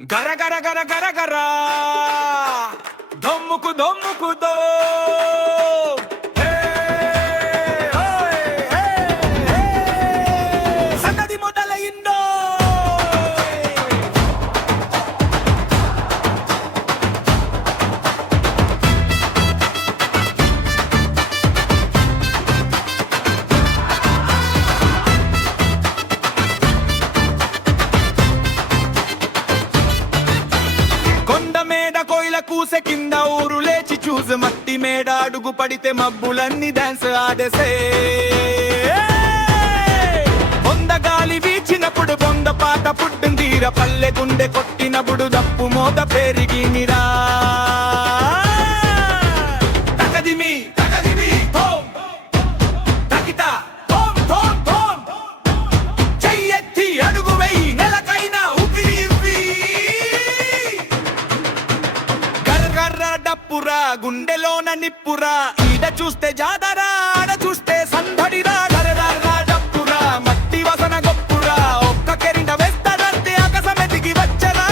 గర గర గర గర గర దమ్ముకు దమ్ముకు దో సంగతి మొదలైందో. కొండ మేడ కోయిల కూసె కింద ఊరు లేచి చూసి మట్టి మేడ అడుగు పడితే మబ్బులన్నీ డాన్స్ ఆడేసే. బొంద గాలి వీచినప్పుడు బొంద పాట పుట్టిందిర పల్లె గుండె కొట్టినప్పుడు దప్పు మోత పెరిగినిరా. తకదిమి తకదిమి థోం తకిట థోం థోం థోం చెయ్యెత్తి అడుగు వెయ్యి నెలకైనా ఊపిరి ఇవ్వి. గర్ర డప్పురా గుండెలోన నిప్పురా ఈడ చూస్తే జాదరా ఆడ చూస్తే సందడిరా. గర్ర డప్పురా మట్టి వసన గొప్పురా ఒక్క కెరిండ వేస్తాడంతే అకసమెతికి వచ్చరా.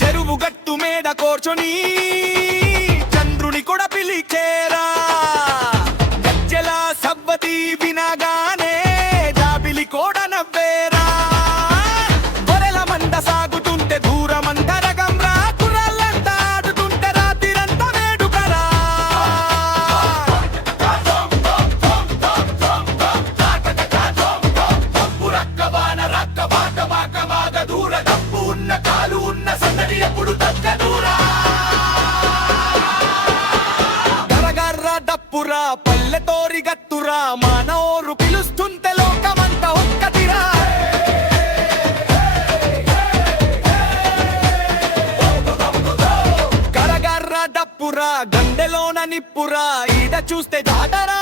చెరువు గట్టు మేడ కోర్చొని చంద్రుని కూడా పిలిచేరా. గజ్జెల సవ్వతి వినగానే జాబిలి కూడా నవ్వేరా. గొర్రెల మంద సాగుతుంటే దూరమంతరగం రా కుర్రాళ్ళంతా ఆడుతుంటే రాత్రిరంతా వేడుకరా. రక్కబాన రక్కబాక బాక బాగ దూర దప్పు ఉన్న కాలు ఉన్న సందడి ఎప్పుడు తగ్గదూరా. గరగర్ర డప్పురా పల్లెతోరి గత్తురా మానోరు పిలుస్తుంటే లోకమంతా ఒక్కటిరా. గరగర్ర డప్పురా గండెలోన నిప్పురా ఈడ చూస్తే జాతరా